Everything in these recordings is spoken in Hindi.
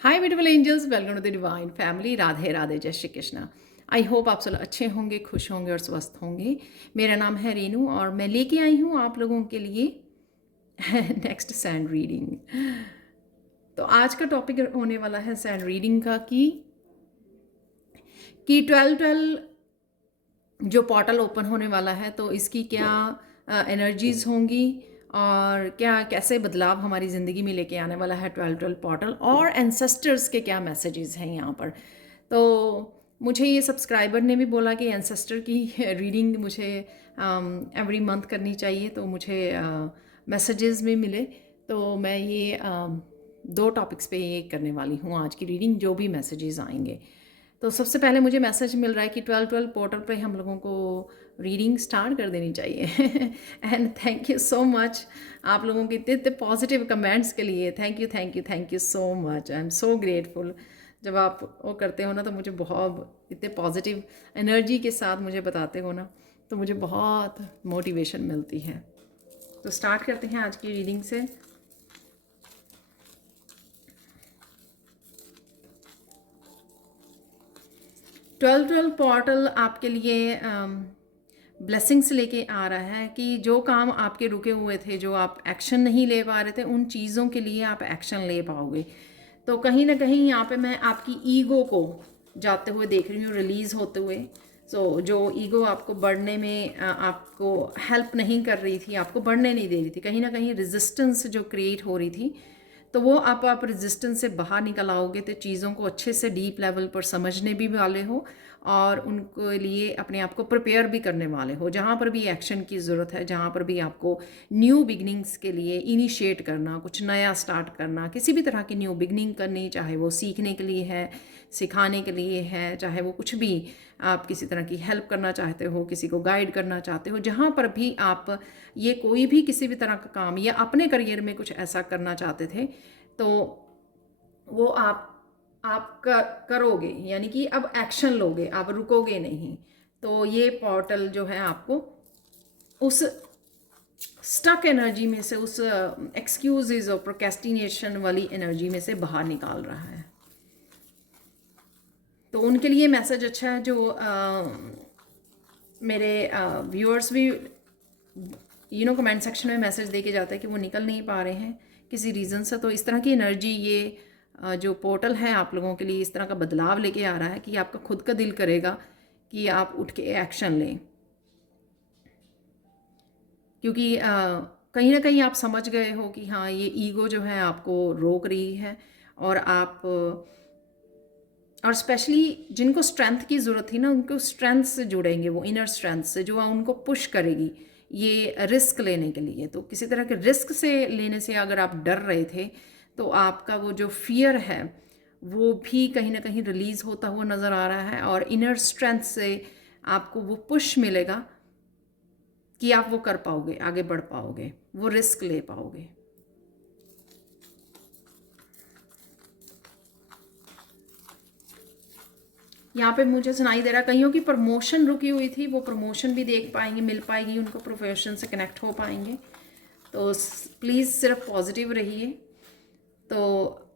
Hi beautiful angels, welcome to the divine family. Radhe Radhe, जय श्री कृष्णा। आई होप आप सब अच्छे होंगे, खुश होंगे और स्वस्थ होंगे। मेरा नाम है रेनू और मैं लेके आई हूँ आप लोगों के लिए नेक्स्ट सैंड रीडिंग। तो आज का टॉपिक होने वाला है सैंड रीडिंग का कि 12-12 जो पोर्टल ओपन होने वाला है तो इसकी क्या एनर्जीज होंगी और क्या कैसे बदलाव हमारी ज़िंदगी में लेके आने वाला है 12-12 पोर्टल, और एंसेस्टर्स के क्या मैसेजेस हैं यहाँ पर। तो मुझे ये सब्सक्राइबर ने भी बोला कि एंसेस्टर की रीडिंग मुझे एवरी मंथ करनी चाहिए, तो मुझे मैसेजेस भी मिले। तो मैं ये दो टॉपिक्स पे ये करने वाली हूँ आज की रीडिंग, जो भी मैसेजेस आएंगे। तो सबसे पहले मुझे मैसेज मिल रहा है कि 12-12 पोर्टल पे हम लोगों को रीडिंग स्टार्ट कर देनी चाहिए। And thank you so much आप लोगों के इतने इतने पॉजिटिव कमेंट्स के लिए। Thank you so much. I am so grateful. जब आप वो करते हो ना तो मुझे बहुत इतने पॉजिटिव एनर्जी के साथ मुझे बताते हो ना, तो मुझे बहुत मोटिवेशन मिलती है। तो स्टार्ट करते हैं आज की रीडिंग से। 12-12 पोर्टल आपके लिए ब्लेसिंग्स लेके आ रहा है कि जो काम आपके रुके हुए थे, जो आप एक्शन नहीं ले पा रहे थे, उन चीज़ों के लिए आप एक्शन ले पाओगे। तो कहीं ना कहीं यहाँ पे मैं आपकी ईगो को जाते हुए देख रही हूँ, रिलीज़ होते हुए। जो ईगो आपको बढ़ने में आपको हेल्प नहीं कर रही थी, आपको बढ़ने नहीं दे रही थी, कहीं ना कहीं रेजिस्टेंस जो क्रिएट हो रही थी, तो वो आप रेजिस्टेंस से बाहर निकल आओगे तो चीज़ों को अच्छे से डीप लेवल पर समझने भी वाले हो और उनके लिए अपने आप को प्रिपेयर भी करने वाले हो। जहाँ पर भी एक्शन की ज़रूरत है, जहाँ पर भी आपको न्यू बिगनिंग्स के लिए इनिशिएट करना, कुछ नया स्टार्ट करना, किसी भी तरह की न्यू बिगनिंग करनी, चाहे वो सीखने के लिए है, सिखाने के लिए है, चाहे वो कुछ भी आप किसी तरह की हेल्प करना चाहते हो, किसी को गाइड करना चाहते हो, जहाँ पर भी आप ये कोई भी किसी भी तरह का काम या अपने करियर में कुछ ऐसा करना चाहते थे, तो वो आप करोगे, यानी कि अब एक्शन लोगे, आप रुकोगे नहीं। तो ये पोर्टल जो है आपको उस स्टक एनर्जी में से, उस एक्सक्यूजेज और प्रोकेस्टिनेशन वाली एनर्जी में से बाहर निकाल रहा है। तो उनके लिए मैसेज अच्छा है जो मेरे व्यूअर्स भी कमेंट सेक्शन में मैसेज दे के जाता है कि वो निकल नहीं पा रहे हैं किसी रीज़न से। तो इस तरह की एनर्जी ये जो पोर्टल है आप लोगों के लिए इस तरह का बदलाव लेके आ रहा है कि आपका खुद का दिल करेगा कि आप उठ के एक्शन लें, क्योंकि कहीं ना कहीं आप समझ गए हो कि हाँ, ये ईगो जो है आपको रोक रही है। और आप और स्पेशली जिनको स्ट्रेंथ की ज़रूरत थी ना, उनको स्ट्रेंथ से जुड़ेंगे, वो इनर स्ट्रेंथ से जो उनको पुश करेगी ये रिस्क लेने के लिए। तो किसी तरह के रिस्क से लेने से अगर आप डर रहे थे तो आपका वो जो फियर है वो भी कहीं ना कहीं रिलीज़ होता हुआ नज़र आ रहा है, और इनर स्ट्रेंथ से आपको वो पुश मिलेगा कि आप वो कर पाओगे, आगे बढ़ पाओगे, वो रिस्क ले पाओगे। यहाँ पे मुझे सुनाई दे रहा है कईयों की प्रमोशन रुकी हुई थी, वो प्रमोशन भी देख पाएंगे, मिल पाएगी उनको, प्रोफेशन से कनेक्ट हो पाएंगे। तो प्लीज़ सिर्फ पॉजिटिव रहिए। तो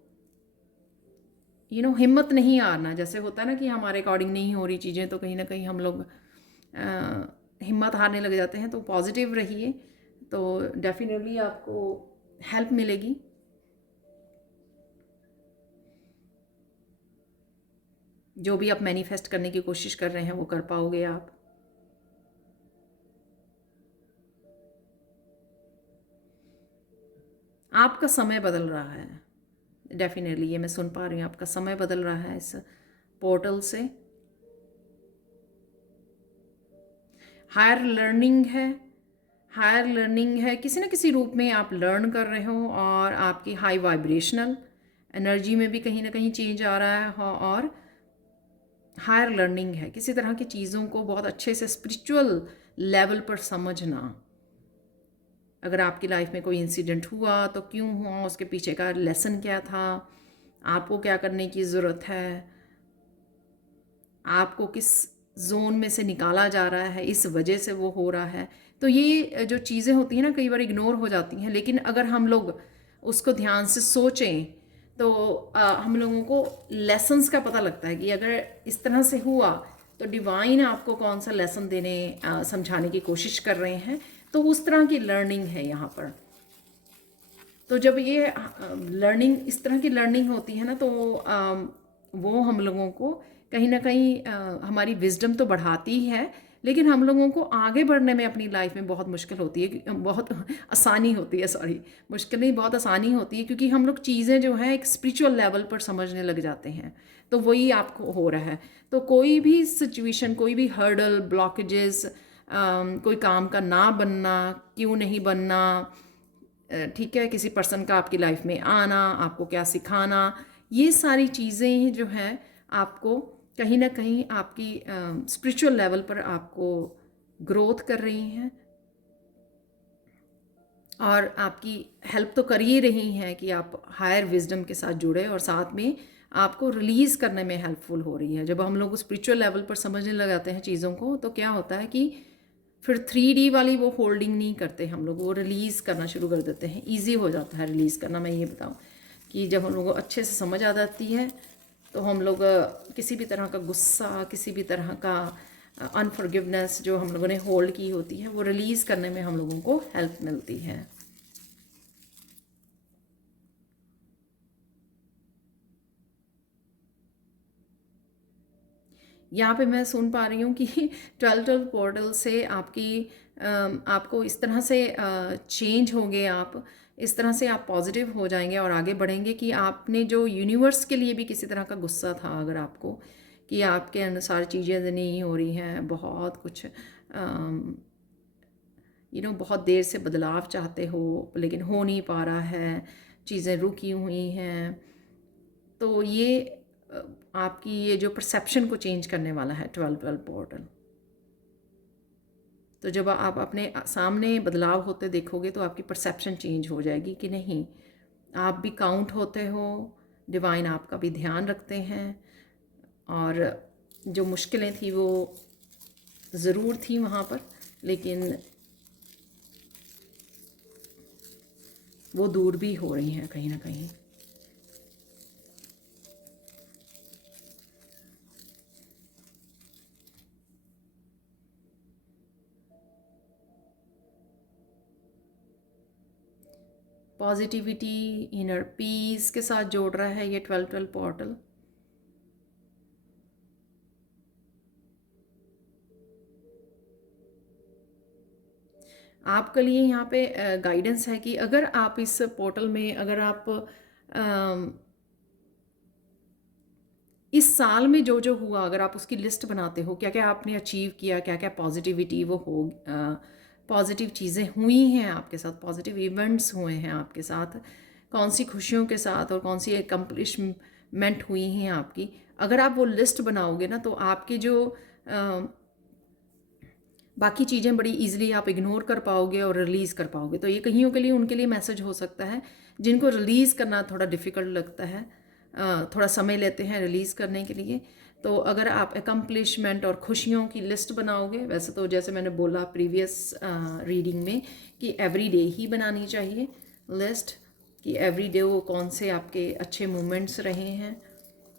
हिम्मत नहीं हारना। जैसे होता है ना कि हमारे अकॉर्डिंग नहीं हो रही चीज़ें तो कहीं ना कहीं हम लोग हिम्मत हारने लग जाते हैं। तो पॉजिटिव रहिए, तो डेफिनेटली आपको हेल्प मिलेगी। जो भी आप मैनिफेस्ट करने की कोशिश कर रहे हैं वो कर पाओगे आप। आपका समय बदल रहा है, डेफिनेटली ये मैं सुन पा रही हूँ, आपका समय बदल रहा है इस पोर्टल से। हायर लर्निंग है, हायर लर्निंग है, किसी न किसी रूप में आप लर्न कर रहे हो, और आपकी हाई वाइब्रेशनल एनर्जी में भी कहीं ना कहीं चेंज आ रहा है, और हायर लर्निंग है, किसी तरह की चीज़ों को बहुत अच्छे से स्पिरिचुअल लेवल पर समझना। अगर आपकी लाइफ में कोई इंसिडेंट हुआ तो क्यों हुआ, उसके पीछे का लेसन क्या था, आपको क्या करने की ज़रूरत है, आपको किस जोन में से निकाला जा रहा है, इस वजह से वो हो रहा है। तो ये जो चीज़ें होती हैं ना, कई बार इग्नोर हो जाती हैं, लेकिन अगर हम लोग उसको ध्यान से सोचें तो हम लोगों को लेसन्स का पता लगता है कि अगर इस तरह से हुआ तो डिवाइन आपको कौन सा लेसन देने समझाने की कोशिश कर रहे हैं। तो उस तरह की लर्निंग है यहाँ पर। तो जब ये लर्निंग इस तरह की लर्निंग होती है ना, तो वो हम लोगों को कहीं ना कहीं हमारी विजडम तो बढ़ाती ही है, लेकिन हम लोगों को आगे बढ़ने में अपनी लाइफ में बहुत मुश्किल होती है, बहुत आसानी होती है, सॉरी मुश्किल नहीं, बहुत आसानी होती है, क्योंकि हम लोग चीज़ें जो हैं एक स्पिरिचुअल लेवल पर समझने लग जाते हैं। तो वही आपको हो रहा है। तो कोई भी सिचुएशन, कोई भी हर्डल, ब्लॉकेजेस, कोई काम का ना बनना, क्यों नहीं बनना, ठीक है, किसी पर्सन का आपकी लाइफ में आना, आपको क्या सिखाना, ये सारी चीज़ें जो हैं आपको कहीं ना कहीं आपकी स्पिरिचुअल लेवल पर आपको ग्रोथ कर रही हैं और आपकी हेल्प तो कर ही रही हैं कि आप हायर विजडम के साथ जुड़े, और साथ में आपको रिलीज़ करने में हेल्पफुल हो रही है। जब हम लोग स्पिरिचुअल लेवल पर समझने लगाते हैं चीज़ों को, तो क्या होता है कि फिर 3D वाली वो होल्डिंग नहीं करते हम लोग, वो रिलीज़ करना शुरू कर देते हैं। ईजी हो जाता है रिलीज़ करना। मैं ये बताऊँ कि जब हम लोग को अच्छे से समझ आ जाती है, तो हम लोग किसी भी तरह का गुस्सा, किसी भी तरह का अनफॉरगिवनेस जो हम लोगों ने होल्ड की होती है, वो रिलीज़ करने में हम लोगों को हेल्प मिलती है। यहाँ पे मैं सुन पा रही हूँ कि 12 पोर्टल से आपको इस तरह से चेंज होंगे, आप इस तरह से आप पॉजिटिव हो जाएंगे और आगे बढ़ेंगे कि आपने जो यूनिवर्स के लिए भी किसी तरह का गुस्सा था अगर आपको, कि आपके अनुसार चीज़ें नहीं हो रही हैं, बहुत कुछ बहुत देर से बदलाव चाहते हो लेकिन हो नहीं पा रहा है, चीज़ें रुकी हुई हैं, तो ये आपकी ये जो परसेप्शन को चेंज करने वाला है 12 पोर्टल। तो जब आप अपने सामने बदलाव होते देखोगे तो आपकी परसेप्शन चेंज हो जाएगी कि नहीं, आप भी काउंट होते हो, डिवाइन आपका भी ध्यान रखते हैं, और जो मुश्किलें थी वो ज़रूर थी वहाँ पर, लेकिन वो दूर भी हो रही हैं कहीं ना कहीं। पॉजिटिविटी, इनर पीस के साथ जोड़ रहा है ये 12 पोर्टल। आपके लिए यहाँ पे गाइडेंस है कि अगर आप इस पोर्टल में, अगर आप इस साल में जो जो हुआ, अगर आप उसकी लिस्ट बनाते हो, क्या क्या आपने अचीव किया, क्या क्या पॉजिटिविटी वो हो, पॉजिटिव चीज़ें हुई हैं आपके साथ, पॉजिटिव इवेंट्स हुए हैं आपके साथ, कौन सी खुशियों के साथ और कौन सी एकम्प्लिशमेंट हुई हैं आपकी, अगर आप वो लिस्ट बनाओगे ना, तो आपके जो बाकी चीज़ें बड़ी इजीली आप इग्नोर कर पाओगे और रिलीज़ कर पाओगे। तो ये कईयों के लिए, उनके लिए मैसेज हो सकता है जिनको रिलीज़ करना थोड़ा डिफ़िकल्ट लगता है, थोड़ा समय लेते हैं रिलीज़ करने के लिए। तो अगर आप एकम्प्लिशमेंट और खुशियों की लिस्ट बनाओगे, वैसे तो जैसे मैंने बोला प्रीवियस रीडिंग में कि एवरी डे ही बनानी चाहिए लिस्ट, कि एवरी डे वो कौन से आपके अच्छे मोमेंट्स रहे हैं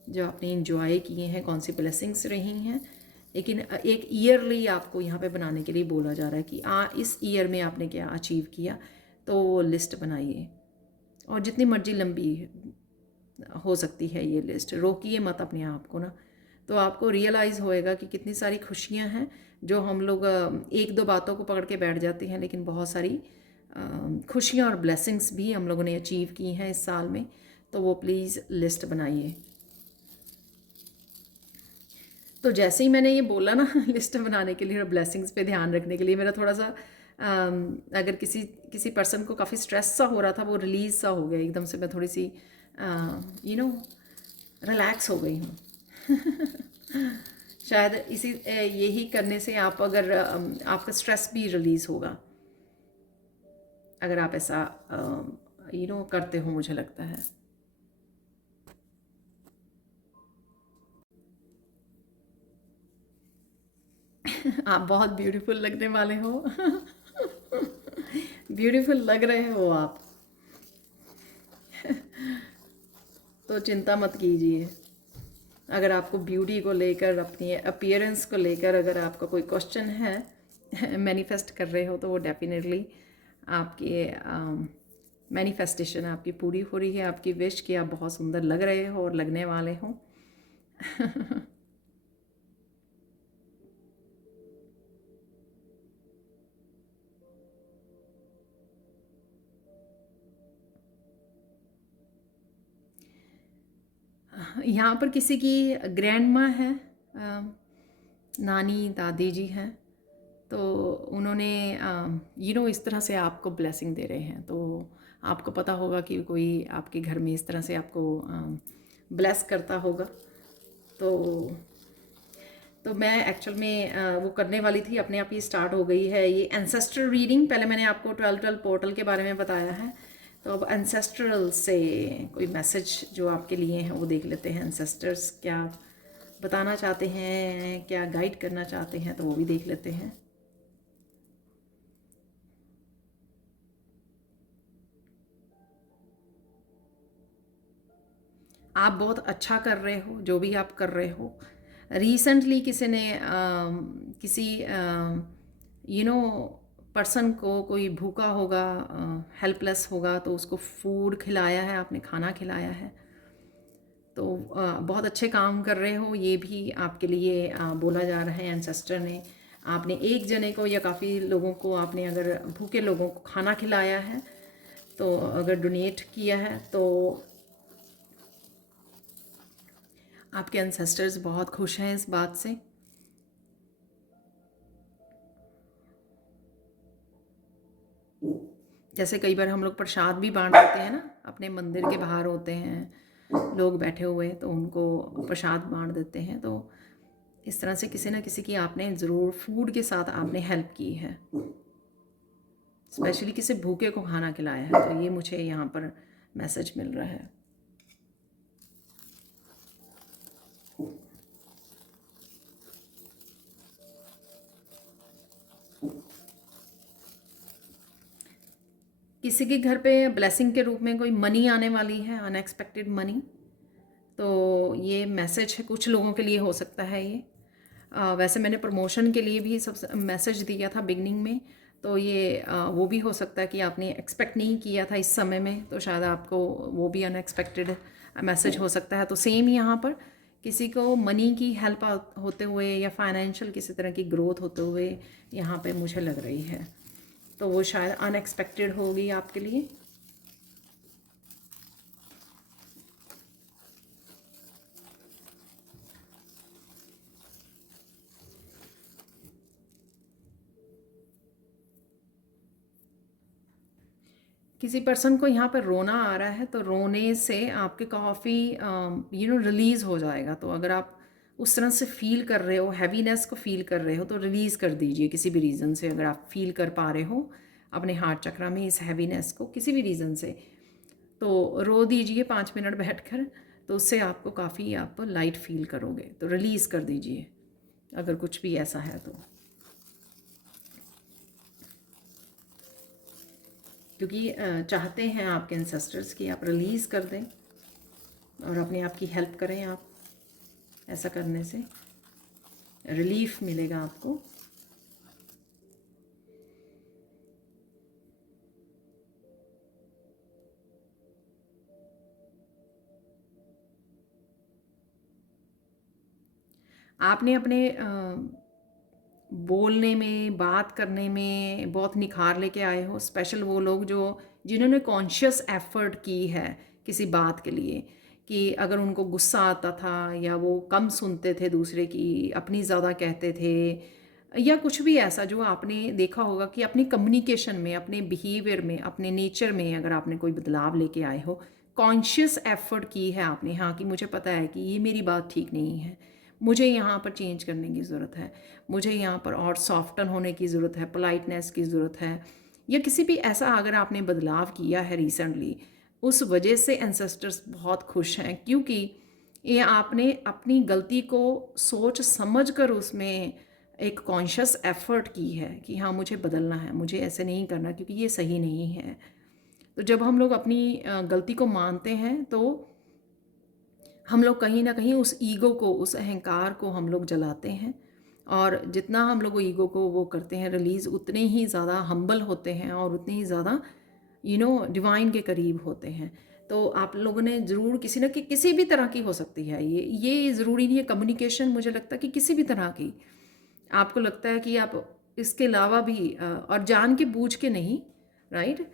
जो आपने इंजॉय किए हैं, कौन सी ब्लेसिंग्स रही हैं। लेकिन एक ईयरली आपको यहाँ पे बनाने के लिए बोला जा रहा है कि इस ईयर में आपने क्या अचीव किया, तो वो लिस्ट बनाइए, और जितनी मर्जी लंबी हो सकती है ये लिस्ट, रोकिए मत अपने आप को ना। तो आपको रियलाइज़ होएगा कि कितनी सारी खुशियाँ हैं जो हम लोग एक दो बातों को पकड़ के बैठ जाते हैं, लेकिन बहुत सारी खुशियाँ और ब्लेसिंग्स भी हम लोगों ने अचीव की हैं इस साल में। तो वो प्लीज़ लिस्ट बनाइए। तो जैसे ही मैंने ये बोला ना लिस्ट बनाने के लिए और ब्लेसिंग्स पे ध्यान रखने के लिए, मेरा थोड़ा सा अगर किसी किसी पर्सन को काफ़ी स्ट्रेस सा हो रहा था, वो रिलीज सा हो गया एकदम से। मैं थोड़ी सी रिलैक्स हो गई हूँ शायद इसी यही करने से आप अगर आपका स्ट्रेस भी रिलीज़ होगा अगर आप ऐसा करते हो, मुझे लगता है। आप बहुत ब्यूटीफुल लगने वाले हो ब्यूटीफुल लग रहे हो आप तो चिंता मत कीजिए। अगर आपको ब्यूटी को लेकर, अपनी अपीयरेंस को लेकर अगर आपका कोई क्वेश्चन है मैनिफेस्ट कर रहे हो, तो वो डेफिनेटली आपकी मैनिफेस्टेशन आपकी पूरी हो रही है। आपकी विश कि आप बहुत सुंदर लग रहे हो और लगने वाले हो। यहाँ पर किसी की ग्रैंड माँ है, नानी दादी जी हैं, तो उन्होंने इस तरह से आपको ब्लेसिंग दे रहे हैं। तो आपको पता होगा कि कोई आपके घर में इस तरह से आपको ब्लेस करता होगा। तो मैं एक्चुअल में वो करने वाली थी, अपने आप ही स्टार्ट हो गई है ये एंसेस्ट्रल रीडिंग। पहले मैंने आपको 12 पोर्टल के बारे में बताया है, तो अब एंसेस्ट्रल से कोई मैसेज जो आपके लिए हैं वो देख लेते हैं। एंसेस्टर्स क्या बताना चाहते हैं, क्या गाइड करना चाहते हैं, तो वो भी देख लेते हैं। आप बहुत अच्छा कर रहे हो जो भी आप कर रहे हो। रिसेंटली किसी ने किसी पर्सन को, कोई भूखा होगा, हेल्पलेस होगा, तो उसको फूड खिलाया है, आपने खाना खिलाया है। तो बहुत अच्छे काम कर रहे हो, ये भी आपके लिए बोला जा रहा है एंसेस्टर ने। आपने एक जने को या काफ़ी लोगों को, आपने अगर भूखे लोगों को खाना खिलाया है, तो अगर डोनेट किया है, तो आपके एंसेस्टर्स बहुत खुश हैं इस बात से। जैसे कई बार हम लोग प्रसाद भी बांट देते हैं ना, अपने मंदिर के बाहर होते हैं लोग बैठे हुए, तो उनको प्रसाद बांट देते हैं। तो इस तरह से किसी ना किसी की आपने ज़रूर फूड के साथ आपने हेल्प की है, स्पेशली किसी भूखे को खाना खिलाया है। तो ये मुझे यहाँ पर मैसेज मिल रहा है। किसी के घर पे ब्लेसिंग के रूप में कोई मनी आने वाली है, अनएक्सपेक्टेड मनी। तो ये मैसेज है, कुछ लोगों के लिए हो सकता है ये। वैसे मैंने प्रमोशन के लिए भी सब मैसेज दिया था बिगनिंग में, तो ये वो भी हो सकता है कि आपने एक्सपेक्ट नहीं किया था इस समय में, तो शायद आपको वो भी अनएक्सपेक्टेड मैसेज हो सकता है। तो सेम यहाँ पर किसी को मनी की हेल्प होते हुए या फाइनेंशियल किसी तरह की ग्रोथ होते हुए यहाँ पे मुझे लग रही है, तो वो शायद अनएक्सपेक्टेड होगी आपके लिए। किसी पर्सन को यहाँ पर रोना आ रहा है, तो रोने से आपके काफ़ी रिलीज़ हो जाएगा। तो अगर आप उस तरह से फील कर रहे हो, हैवीनेस को फील कर रहे हो, तो रिलीज़ कर दीजिए किसी भी रीज़न से। अगर आप फील कर पा रहे हो अपने हार्ट चक्रा में इस हैवीनेस को किसी भी रीज़न से, तो रो दीजिए 5 मिनट बैठकर। तो उससे आपको काफ़ी आप लाइट फील करोगे। तो रिलीज़ कर दीजिए अगर कुछ भी ऐसा है तो, क्योंकि चाहते हैं आपके एंसेस्टर्स कि आप रिलीज़ कर दें और अपने आप की हेल्प करें। आप ऐसा करने से रिलीफ मिलेगा आपको। आपने अपने बोलने में, बात करने में बहुत निखार लेके आए हो। स्पेशल वो लोग जो जिन्होंने कॉन्शियस एफर्ट की है किसी बात के लिए, कि अगर उनको गुस्सा आता था या वो कम सुनते थे दूसरे की, अपनी ज़्यादा कहते थे, या कुछ भी ऐसा जो आपने देखा होगा कि अपनी कम्युनिकेशन में, अपने बिहेवियर में, अपने नेचर में अगर आपने कोई बदलाव लेके आए हो, कॉन्शियस एफर्ट की है आपने, हाँ, कि मुझे पता है कि ये मेरी बात ठीक नहीं है, मुझे यहाँ पर चेंज करने की ज़रूरत है, मुझे यहाँ पर और सॉफ्टन होने की ज़रूरत है, पोलाइटनेस की ज़रूरत है, या किसी भी ऐसा अगर आपने बदलाव किया है रिसेंटली, उस वजह से एंसेस्टर्स बहुत खुश हैं, क्योंकि ये आपने अपनी गलती को सोच समझ कर उसमें एक कॉन्शियस एफर्ट की है कि हाँ, मुझे बदलना है, मुझे ऐसे नहीं करना क्योंकि ये सही नहीं है। तो जब हम लोग अपनी गलती को मानते हैं, तो हम लोग कहीं ना कहीं उस ईगो को, उस अहंकार को हम लोग जलाते हैं, और जितना हम लोग ईगो को वो करते हैं रिलीज़, उतने ही ज़्यादा हम्बल होते हैं और उतने ही ज़्यादा डिवाइन के करीब होते हैं। तो आप लोगों ने ज़रूर किसी न किसी भी तरह की हो सकती है ये ज़रूरी नहीं है कम्युनिकेशन, मुझे लगता है कि किसी भी तरह की आपको लगता है कि आप इसके अलावा भी और जान के बूझ के नहीं, राइट।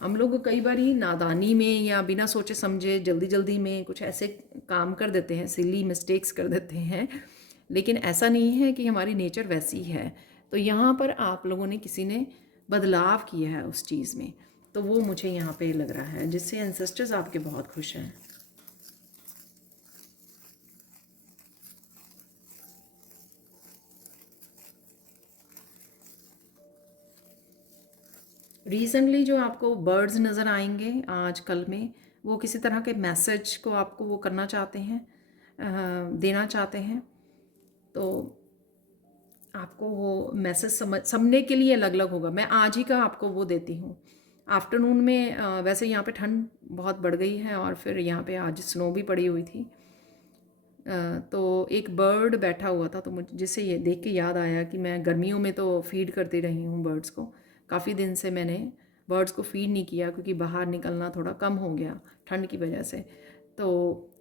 हम लोग कई बार ही नादानी में या बिना सोचे समझे जल्दी जल्दी में कुछ ऐसे काम कर देते हैं, सिली मिस्टेक्स कर देते हैं, लेकिन ऐसा नहीं है कि हमारी नेचर वैसी है। तो यहाँ पर आप लोगों ने किसी ने बदलाव किया है उस चीज़ में, तो वो मुझे यहाँ पे लग रहा है, जिससे एंसेस्टर्स आपके बहुत खुश हैं। रिसेंटली जो आपको बर्ड्स नज़र आएंगे आज कल में, वो किसी तरह के मैसेज को आपको वो करना चाहते हैं, देना चाहते हैं। तो आपको वो मैसेज समझने के लिए अलग अलग होगा। मैं आज ही का आपको वो देती हूँ। आफ्टरनून में वैसे यहाँ पे ठंड बहुत बढ़ गई है और फिर यहाँ पे आज स्नो भी पड़ी हुई थी। तो एक बर्ड बैठा हुआ था, तो मुझे जिससे ये देख के याद आया कि मैं गर्मियों में तो फीड करती रही हूँ बर्ड्स को। काफ़ी दिन से मैंने बर्ड्स को फीड नहीं किया क्योंकि बाहर निकलना थोड़ा कम हो गया ठंड की वजह से। तो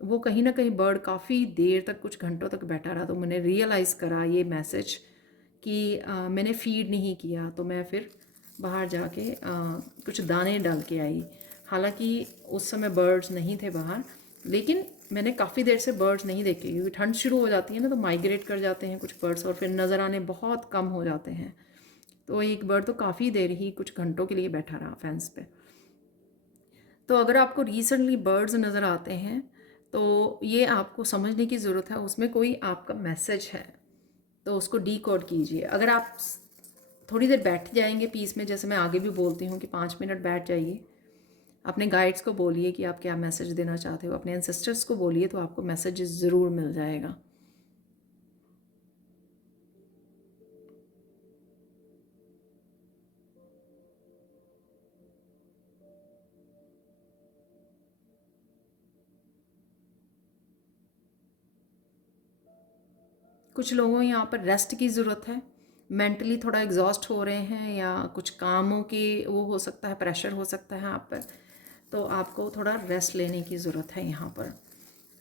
वो कहीं ना कहीं बर्ड काफ़ी देर तक, कुछ घंटों तक बैठा रहा, तो मैंने रियलाइज़ करा ये मैसेज कि मैंने फ़ीड नहीं किया। तो मैं फिर बाहर जाके कुछ दाने डाल के आई। हालांकि उस समय बर्ड्स नहीं थे बाहर, लेकिन मैंने काफ़ी देर से बर्ड्स नहीं देखे क्योंकि ठंड शुरू हो जाती है ना, तो माइग्रेट कर जाते हैं कुछ बर्ड्स और फिर नज़र आने बहुत कम हो जाते हैं। तो एक बर्ड तो काफ़ी देर ही, कुछ घंटों के लिए बैठा रहा फेंस पे। तो अगर आपको रिसेंटली बर्ड्स नज़र आते हैं तो ये आपको समझने की ज़रूरत है, उसमें कोई आपका मैसेज है, तो उसको डीकोड कीजिए। अगर आप थोड़ी देर बैठ जाएंगे पीस में, जैसे मैं आगे भी बोलती हूँ कि 5 मिनट बैठ जाइए, अपने गाइड्स को बोलिए कि आप क्या मैसेज देना चाहते हो, अपने एंसेस्टर्स को बोलिए, तो आपको मैसेज ज़रूर मिल जाएगा। कुछ लोगों को यहाँ पर रेस्ट की ज़रूरत है, मेंटली थोड़ा एग्जॉस्ट हो रहे हैं या कुछ कामों की वो हो सकता है, प्रेशर हो सकता है आप पर, तो आपको थोड़ा रेस्ट लेने की ज़रूरत है। यहाँ पर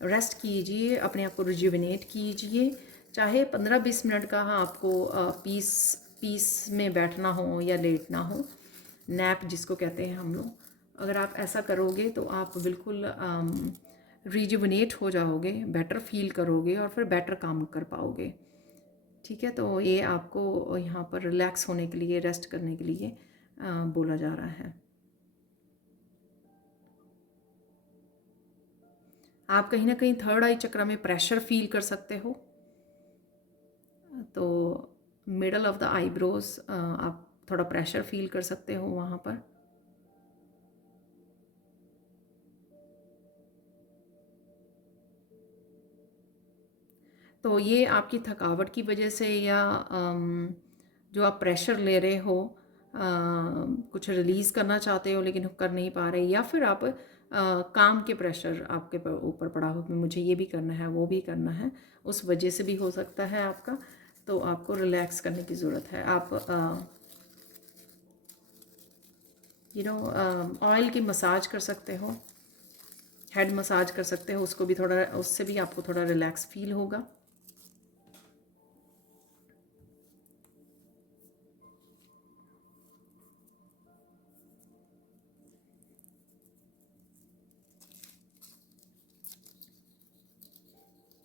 रेस्ट कीजिए, अपने आप को रिजुविनेट कीजिए, चाहे 15-20 मिनट का आपको पीस पीस में बैठना हो या लेटना हो, नैप जिसको कहते हैं हम लोग। अगर आप ऐसा करोगे तो आप बिल्कुल रिजुविनेट हो जाओगे, बेटर फील करोगे और फिर बेटर काम कर पाओगे। ठीक है, तो ये आपको यहाँ पर रिलैक्स होने के लिए, रेस्ट करने के लिए बोला जा रहा है। आप कहीं ना कहीं थर्ड आई चक्र में प्रेशर फील कर सकते हो, तो मिडल ऑफ द आईब्रोज आप थोड़ा प्रेशर फील कर सकते हो वहाँ पर। तो ये आपकी थकावट की वजह से या जो आप प्रेशर ले रहे हो, कुछ रिलीज़ करना चाहते हो लेकिन कर नहीं पा रहे, या फिर आप काम के प्रेशर आपके ऊपर पड़ा हो कि मुझे ये भी करना है, वो भी करना है, उस वजह से भी हो सकता है आपका। तो आपको रिलैक्स करने की ज़रूरत है। आप ऑयल की मसाज कर सकते हो, हेड मसाज कर सकते हो, उसको भी थोड़ा, उससे भी आपको थोड़ा रिलैक्स फील होगा।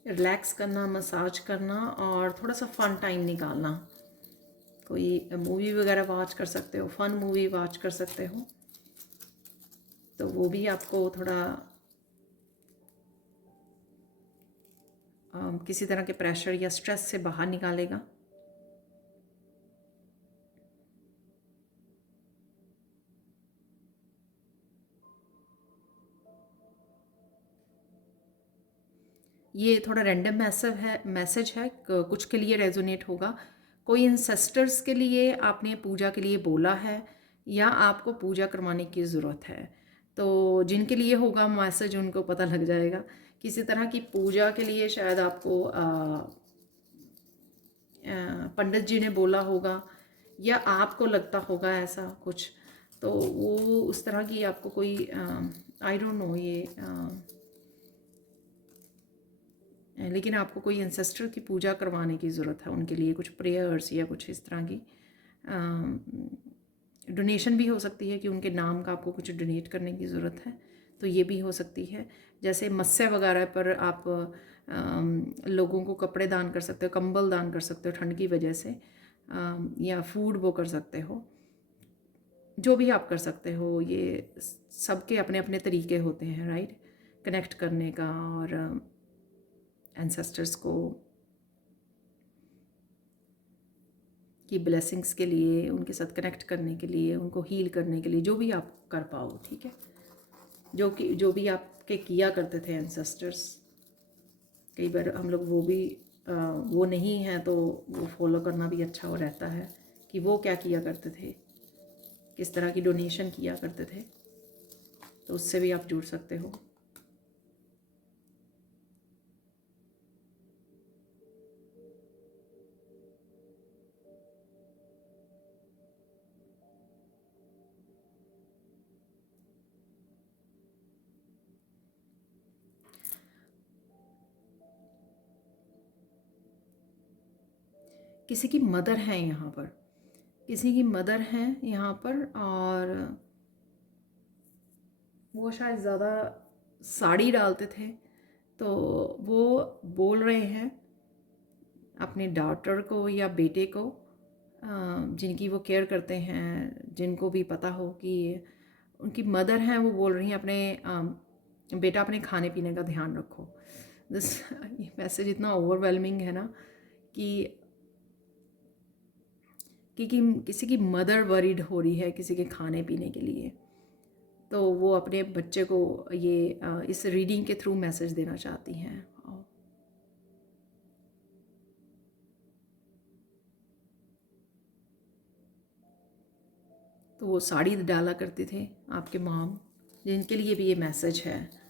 रिलैक्स करना, मसाज करना और थोड़ा सा फ़न टाइम निकालना। कोई मूवी वगैरह वॉच कर सकते हो, फ़न मूवी वॉच कर सकते हो, तो वो भी आपको थोड़ा किसी तरह के प्रेशर या स्ट्रेस से बाहर निकालेगा। ये थोड़ा रैंडम मैसेज है, कुछ के लिए रेजोनेट होगा। कोई इंसेस्टर्स के लिए आपने पूजा के लिए बोला है या आपको पूजा करवाने की ज़रूरत है, तो जिनके लिए होगा मैसेज उनको पता लग जाएगा किसी तरह की पूजा के लिए शायद आपको पंडित जी ने बोला होगा, या आपको लगता होगा ऐसा कुछ, तो वो उस तरह की आपको कोई आई डोंट नो ये लेकिन आपको कोई एंसेस्टर की पूजा करवाने की ज़रूरत है, उनके लिए कुछ प्रेयर्स या कुछ इस तरह की डोनेशन भी हो सकती है कि उनके नाम का आपको कुछ डोनेट करने की ज़रूरत है, तो ये भी हो सकती है। जैसे मत्स्य वगैरह पर आप लोगों को कपड़े दान कर सकते हो, कंबल दान कर सकते हो ठंड की वजह से, या फूड वो कर सकते हो, जो भी आप कर सकते हो। ये सबके अपने अपने तरीके होते हैं, राइट, कनेक्ट करने का और एंसेस्टर्स को की ब्लेसिंग्स के लिए, उनके साथ कनेक्ट करने के लिए, उनको हील करने के लिए, जो भी आप कर पाओ, ठीक है। जो भी आपके किया करते थे एंसेस्टर्स, कई बार हम लोग वो नहीं है तो वो फॉलो करना भी अच्छा हो रहता है कि वो क्या किया करते थे, किस तरह की डोनेशन किया करते थे, तो उससे भी आप जुड़ सकते हो। किसी की मदर है यहाँ पर, किसी की मदर है यहाँ पर, और वो शायद ज़्यादा साड़ी डालते थे, तो वो बोल रहे हैं अपने डॉटर को या बेटे को, जिनकी वो केयर करते हैं, जिनको भी पता हो कि उनकी मदर हैं, वो बोल रही हैं अपने बेटा अपने खाने पीने का ध्यान रखो। दिस ये मैसेज इतना ओवरवेलमिंग है ना कि किसी की मदर वरीड हो रही है किसी के खाने पीने के लिए, तो वो अपने बच्चे को ये इस रीडिंग के थ्रू मैसेज देना चाहती हैं। तो वो साड़ी डाला करते थे आपके मॉम, जिनके लिए भी ये मैसेज है।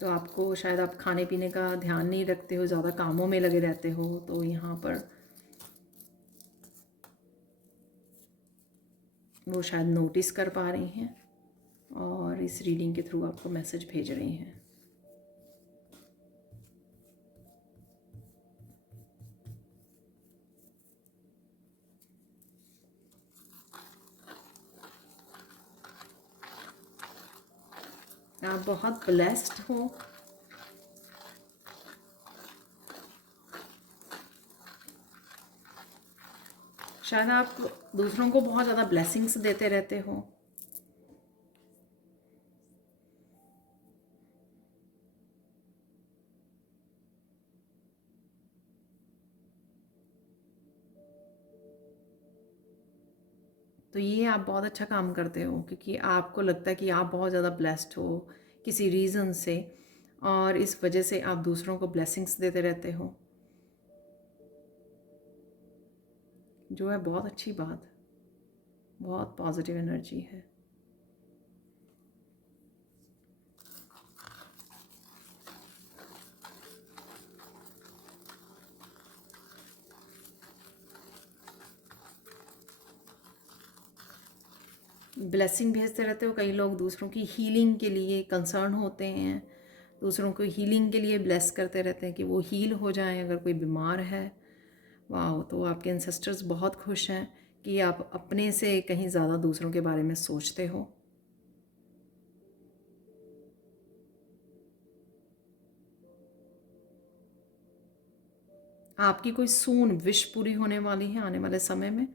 तो आपको शायद आप खाने पीने का ध्यान नहीं रखते हो, ज़्यादा कामों में लगे रहते हो, तो यहाँ पर वो शायद नोटिस कर पा रही हैं और इस रीडिंग के थ्रू आपको मैसेज भेज रही हैं। आप बहुत ब्लेस्ड हो, शायद आप दूसरों को बहुत ज़्यादा ब्लेसिंग्स देते रहते हो। तो ये आप बहुत अच्छा काम करते हो, क्योंकि आपको लगता है कि आप बहुत ज़्यादा ब्लेस्ड हो किसी रीज़न से, और इस वजह से आप दूसरों को ब्लेसिंग्स देते रहते हो, जो है बहुत अच्छी बात, बहुत पॉजिटिव एनर्जी है। ब्लेसिंग भेजते रहते हो। कई लोग दूसरों की हीलिंग के लिए कंसर्न होते हैं, दूसरों को हीलिंग के लिए ब्लेस करते रहते हैं कि वो हील हो जाएं अगर कोई बीमार है। वाह, तो आपके एंसेस्टर्स बहुत खुश हैं कि आप अपने से कहीं ज़्यादा दूसरों के बारे में सोचते हो। आपकी कोई सून विश पूरी होने वाली है आने वाले समय में,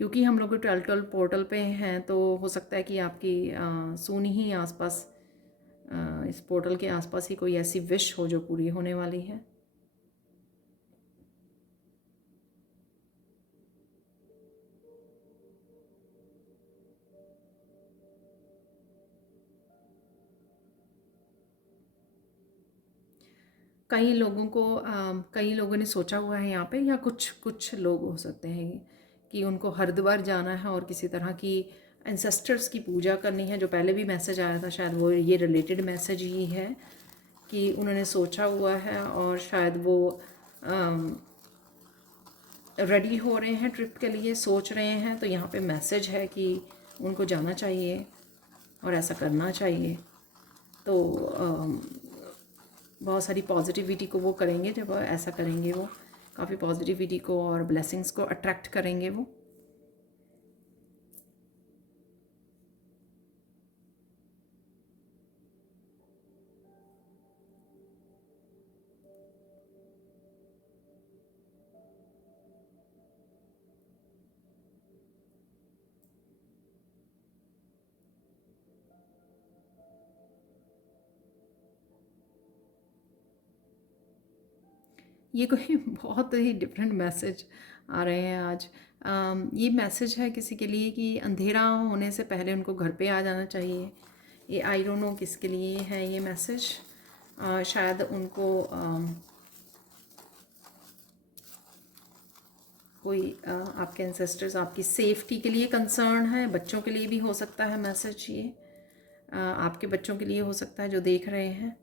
क्योंकि हम लोग 12 पोर्टल पे हैं, तो हो सकता है कि आपकी सून ही आसपास, इस पोर्टल के आसपास ही कोई ऐसी विश हो जो पूरी होने वाली है। कई लोगों को कई लोगों ने सोचा हुआ है यहाँ पे, या कुछ कुछ लोग हो सकते हैं कि उनको हरिद्वार जाना है और किसी तरह की एंसेस्टर्स की पूजा करनी है। जो पहले भी मैसेज आया था शायद वो ये रिलेटेड मैसेज ही है कि उन्होंने सोचा हुआ है और शायद वो रेडी हो रहे हैं ट्रिप के लिए, सोच रहे हैं। तो यहाँ पे मैसेज है कि उनको जाना चाहिए और ऐसा करना चाहिए। तो बहुत सारी पॉजिटिविटी को वो करेंगे जब ऐसा करेंगे, वो काफ़ी पॉजिटिविटी को और ब्लेसिंग्स को अट्रैक्ट करेंगे वो। ये कोई बहुत ही डिफरेंट मैसेज आ रहे हैं आज। ये मैसेज है किसी के लिए कि अंधेरा होने से पहले उनको घर पे आ जाना चाहिए। ये आई डोंट नो किसके लिए है ये मैसेज। शायद उनको कोई आपके एंसेस्टर्स आपकी सेफ्टी के लिए कंसर्न है। बच्चों के लिए भी हो सकता है मैसेज ये, आपके बच्चों के लिए हो सकता है जो देख रहे हैं।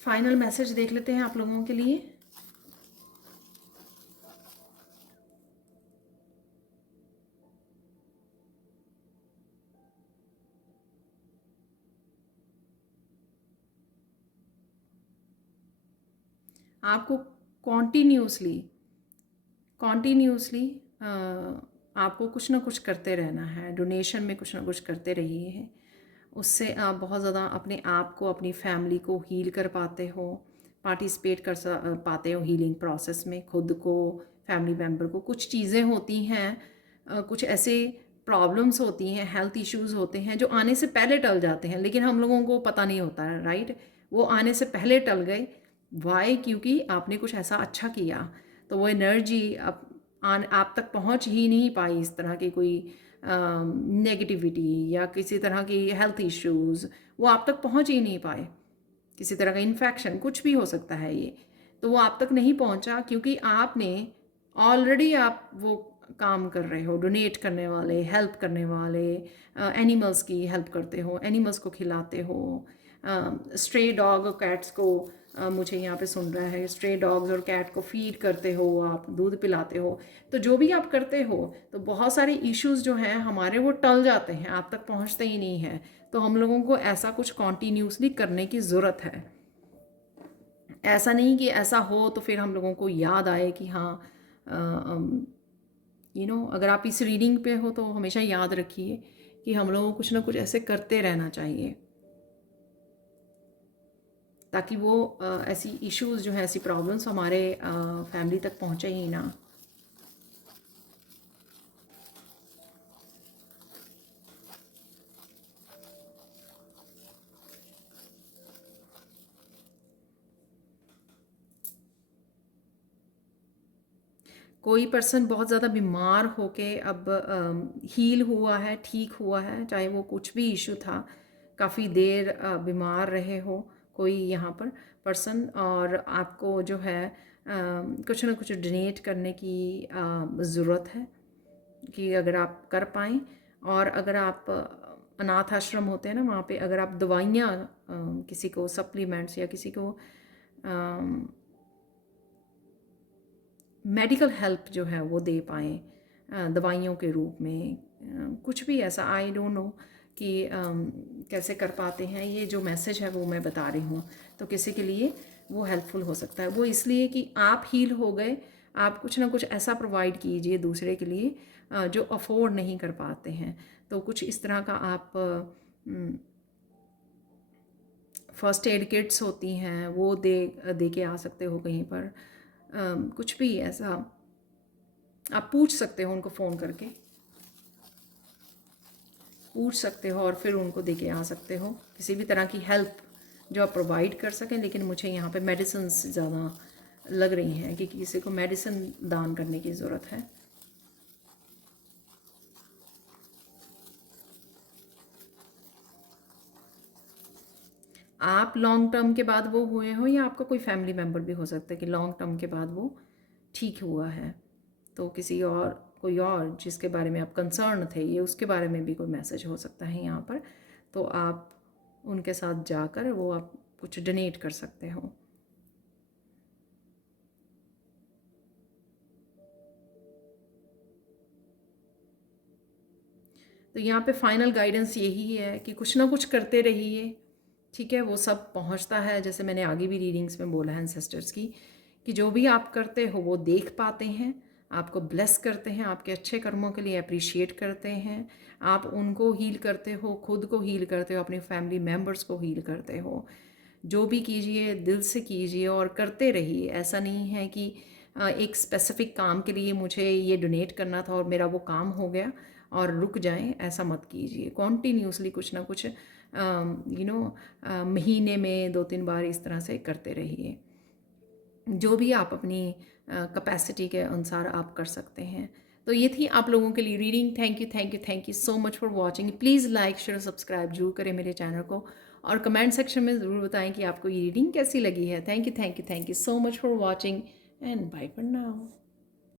फाइनल मैसेज देख लेते हैं आप लोगों के लिए। आपको कॉन्टीन्यूसली आपको कुछ ना कुछ करते रहना है। डोनेशन में कुछ ना कुछ करते रहिए हैं। उससे आप बहुत ज़्यादा अपने आप को, अपनी फैमिली को हील कर पाते हो, पार्टिसिपेट कर पाते हो हीलिंग प्रोसेस में। खुद को, फैमिली मेम्बर को। कुछ चीज़ें होती हैं, कुछ ऐसे प्रॉब्लम्स होती हैं, हेल्थ इश्यूज़ होते हैं जो आने से पहले टल जाते हैं, लेकिन हम लोगों को पता नहीं होता है, राइट। वो आने से पहले टल गए। वाई? क्योंकि आपने कुछ ऐसा अच्छा किया। तो वो एनर्जी आप तक पहुंच ही नहीं पाई। इस तरह की कोई नेगेटिविटी या किसी तरह की हेल्थ इश्यूज़ वो आप तक पहुंच ही नहीं पाए। किसी तरह का इन्फेक्शन, कुछ भी हो सकता है ये, तो वो आप तक नहीं पहुंचा क्योंकि आपने ऑलरेडी आप वो काम कर रहे हो, डोनेट करने वाले, हेल्प करने वाले, एनिमल्स की हेल्प करते हो, एनिमल्स को खिलाते हो, स्ट्रे डॉग और कैट्स को मुझे यहाँ पे सुन रहा है, स्ट्रे डॉग्स और कैट को फीड करते हो, आप दूध पिलाते हो। तो जो भी आप करते हो, तो बहुत सारे इश्यूज जो हैं हमारे वो टल जाते हैं, आप तक पहुँचते ही नहीं है। तो हम लोगों को ऐसा कुछ कॉन्टीन्यूसली करने की ज़रूरत है। ऐसा नहीं कि ऐसा हो तो फिर हम लोगों को याद आए कि हाँ, अगर आप इस रीडिंग पे हो तो हमेशा याद रखिए कि हम लोगों को कुछ ना कुछ ऐसे करते रहना चाहिए ताकि वो ऐसी इश्यूज़ जो हैं, ऐसी प्रॉब्लम्स हमारे फैमिली तक पहुँचे ही ना। कोई पर्सन बहुत ज़्यादा बीमार होके अब हील हुआ है, ठीक हुआ है, चाहे वो कुछ भी इशू था, काफ़ी देर बीमार रहे हो कोई यहाँ पर पर्सन, और आपको जो है कुछ ना कुछ डोनेट करने की ज़रूरत है कि अगर आप कर पाएँ। और अगर आप अनाथ आश्रम होते हैं ना, वहाँ पे अगर आप दवाइयाँ किसी को सप्लीमेंट्स या किसी को मेडिकल हेल्प जो है वो दे पाएँ दवाइयों के रूप में, कुछ भी ऐसा, आई डोंट नो कि कैसे कर पाते हैं। ये जो मैसेज है वो मैं बता रही हूँ, तो किसी के लिए वो हेल्पफुल हो सकता है। वो इसलिए कि आप हील हो गए, आप कुछ ना कुछ ऐसा प्रोवाइड कीजिए दूसरे के लिए जो अफोर्ड नहीं कर पाते हैं। तो कुछ इस तरह का आप फर्स्ट एड किट्स होती हैं वो दे के आ सकते हो कहीं पर। कुछ भी ऐसा आप पूछ सकते हो, उनको फ़ोन करके पूछ सकते हो और फिर उनको दे के आ सकते हो। किसी भी तरह की हेल्प जो आप प्रोवाइड कर सकें। लेकिन मुझे यहाँ पे मेडिसिन ज़्यादा लग रही हैं कि किसी को मेडिसिन दान करने की ज़रूरत है। आप लॉन्ग टर्म के बाद वो हुए हो या आपका कोई फैमिली मेम्बर भी हो सकता है कि लॉन्ग टर्म के बाद वो ठीक हुआ है। तो किसी और कोई और जिसके बारे में आप कंसर्न थे, ये उसके बारे में भी कोई मैसेज हो सकता है यहाँ पर। तो आप उनके साथ जाकर वो आप कुछ डोनेट कर सकते हो। तो यहाँ पे फाइनल गाइडेंस यही है कि कुछ ना कुछ करते रहिए, ठीक है। वो सब पहुँचता है, जैसे मैंने आगे भी रीडिंग्स में बोला है एंसेस्टर्स की, कि जो भी आप करते हो वो देख पाते हैं, आपको ब्लेस करते हैं, आपके अच्छे कर्मों के लिए अप्रिशिएट करते हैं। आप उनको हील करते हो, खुद को हील करते हो, अपने फैमिली मेम्बर्स को हील करते हो। जो भी कीजिए दिल से कीजिए और करते रहिए। ऐसा नहीं है कि एक स्पेसिफिक काम के लिए मुझे ये डोनेट करना था और मेरा वो काम हो गया और रुक जाएं, ऐसा मत कीजिए। कॉन्टीन्यूसली कुछ ना कुछ महीने में 2-3 बार इस तरह से करते रहिए। जो भी आप अपनी कैपेसिटी के अनुसार आप कर सकते हैं। तो ये थी आप लोगों के लिए reading. Thank you so much for watching. Please like share subscribe जरूर करें मेरे चैनल को, और कमेंट सेक्शन में ज़रूर बताएं कि आपको ये रीडिंग कैसी लगी है। Thank you so much for watching and bye for now.